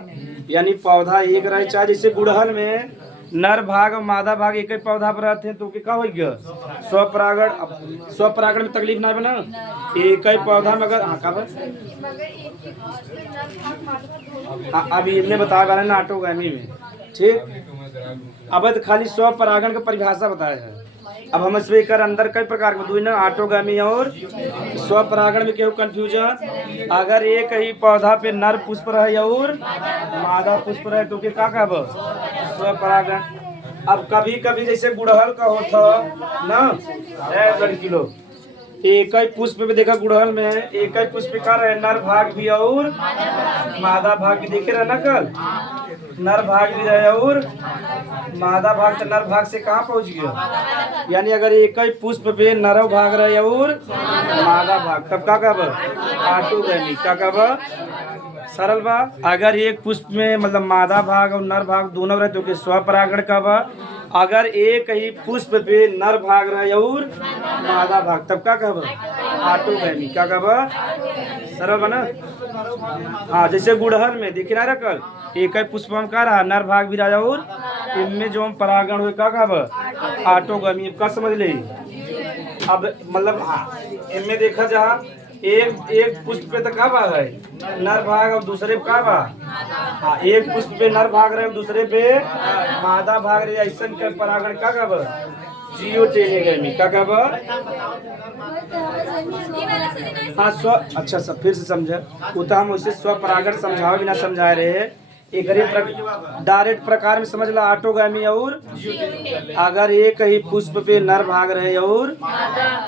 यानी पौधा एक रहे चाहे जैसे गुड़हल में नर भाग और मादा भाग एक ही पौधा पर रहते हैं तो क्या हो गया स्वपरागण। अब स्वपरागण में तकलीफ ना बना एक ही पौधा में अगर हाँ कब मगर एक ही पुष्प में नर भाग मादा भाग दोनों हाँ अभी इनने बताया बारे ना ऑटोगैमी में ठीक। अब तो खाली स्वपरागण का परिभाषा बताया है। अब हम इसमें कर अंदर कई प्रकार के दो ना ऑटोगामी और स्वपरागण में क्यों कंफ्यूजन। अगर एक ही पौधा पे नर पुष्प रहे और मादा पुष्प रहे तो क्या कहब स्वपरागण। अब कभी कभी जैसे गुड़हल का होता ना लड़की लोग एक ही पुष्प में देखा गुड़हल में एक ही पुष्प का रहे नर भाग भी और मादा भाग भी देखे रहे ना कल नर भाग भी रहे और मादा भाग तो नर भाग से कहाँ पहुंच गया। यानी अगर एक ही पुष्प पे नर भाग रहे और मादा भाग तब क्या कहब ऑटोगैमी क्या कहब सरल बा। अगर एक पुष्प में मतलब मादा भाग और नर भाग दोनों रहे तो स्वपरागण कहब। अगर एक ही पुष्प पे नर भाग रहे और मादा भाग तब क्या कहब ऑटोगैमी क्या कहब सरल बना। हाँ जैसे गुड़हल में देखी ना रखल एक ही पुष्प में का रहा नर भाग भी रहा और इनमें जो हम परागण हुए क्या कहब ऑटोगैमी का समझ ले। अब मतलब हाँ इनमें देखा जहाँ एक पुष्प पे तो का बा है नर भाग और दूसरे पे का बा हाँ एक पुष्प पे नर भाग रहे दूसरे पे मादा भाग रहे ऐसा के परागण का कहब जियोटेनिगैमी का कहब हाँ स्व अच्छा सब फिर से समझे वो तो हम उसे स्वपरागण समझाओ बिना समझाए रहे एक डायरेक्ट प्रकार में समझ ला ऑटोगैमी और अगर एक ही पुष्प पे नर भाग रहे और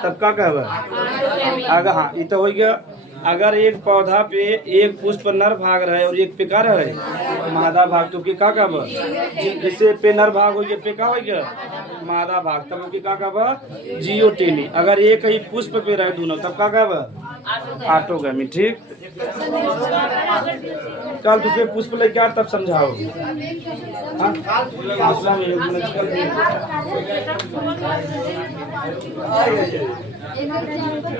तब का कहब अगर हाँ ये तो हो गया। अगर एक पौधा पे एक पुष्प नर भाग रहे और एक पे का रहे मादा भाग तो क्या कहब जैसे पे नर भाग हो गया पे का हो गया मादा भाग तब क्या कहब जियोटेनी। अगर एक ही पुष्प पे रहे दोनों तब क्या कहब ऑटोगैमी ठीक। कल दूसरे पुष्प लेके आ तब समझाओ हाँ